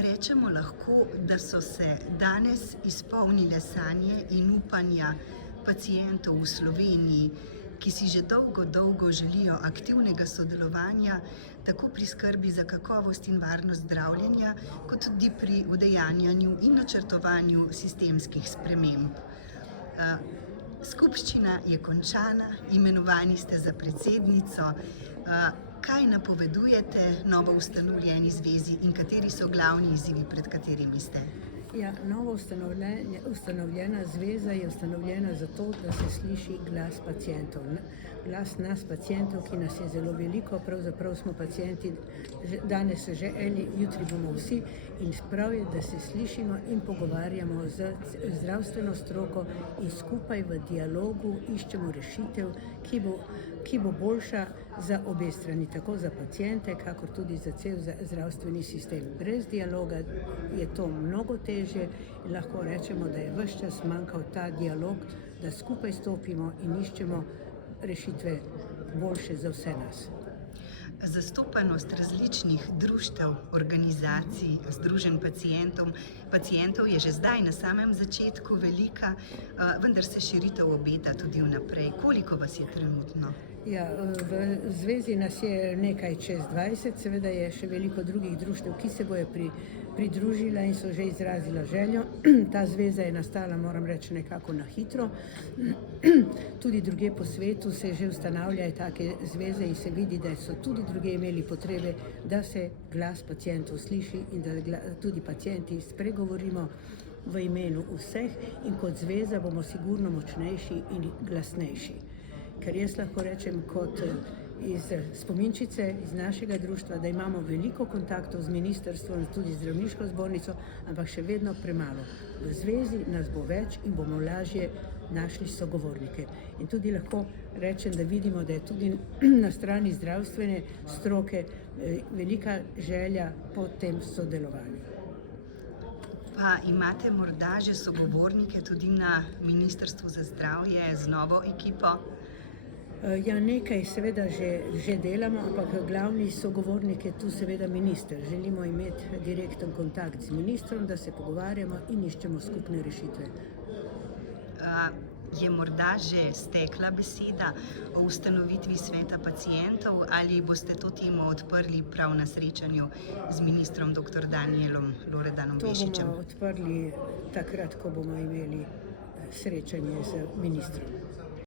Rečemo lahko, da so se danes izpolnile sanje in upanja pacientov v Sloveniji, ki si že dolgo želijo aktivnega sodelovanja, tako pri skrbi za kakovost in varnost zdravljenja, kot tudi pri udejanjanju in načrtovanju sistemskih sprememb. Skupščina je končana, imenovani ste za predsednico. Kaj napovedujete novo ustanovljeni zvezi in kateri so glavni izzivi, pred katerimi ste? Ja, novo ustanovljena zveza je ustanovljena zato, da se sliši glas pacientov. Glas nas pacientov, ki nas je zelo veliko, pravzaprav smo pacienti, danes že eni, jutri bomo vsi, in prav je, da se slišimo in pogovarjamo z zdravstveno stroko in skupaj v dialogu iščemo rešitev, ki bo boljša za obe strani, tako za paciente, kakor tudi za cel zdravstveni sistem. Brez dialoga je to mnogo težje in lahko rečemo, da je ves čas manjkal ta dialog, da skupaj stopimo in iščemo rešitve boljše za vse nas. Zastopanost različnih društev, organizacij, združenj pacientov je že zdaj na samem začetku velika, vendar se širitev obeta tudi vnaprej. Koliko vas je trenutno? Ja, v zvezi nas je nekaj čez 20, seveda je še veliko drugih društev, ki se bojo pridružila in so že izrazila željo. Ta zveza je nastala, moram reči, nekako na hitro. Tudi druge po svetu se že ustanavljajo take zveze in se vidi, da so tudi druge imeli potrebe, da se glas pacientov sliši in da tudi pacienti spregovorimo v imenu vseh, in kot zveza bomo sigurno močnejši in glasnejši. Ker jaz lahko rečem kot iz spominčice, iz našega društva, da imamo veliko kontaktov z ministrstvom, tudi zdravniško zbornico, ampak še vedno premalo. V zvezi nas bo več in bomo lažje našli sogovornike. In tudi lahko rečem, da vidimo, da je tudi na strani zdravstvene stroke velika želja po tem sodelovanju. Pa imate morda že sogovornike tudi na Ministrstvu za zdravje z novo ekipo? Ja, nekaj seveda že delamo, ampak glavni sogovornik je tu seveda minister. Želimo imeti direkten kontakt z ministrom, da se pogovarjamo in iščemo skupne rešitve. Je morda že stekla beseda o ustanovitvi sveta pacientov ali boste to temo odprli prav na srečanju z ministrom dr. Danijelom Loredanom Bešičem? To bomo odprli takrat, ko bomo imeli srečanje z ministrom.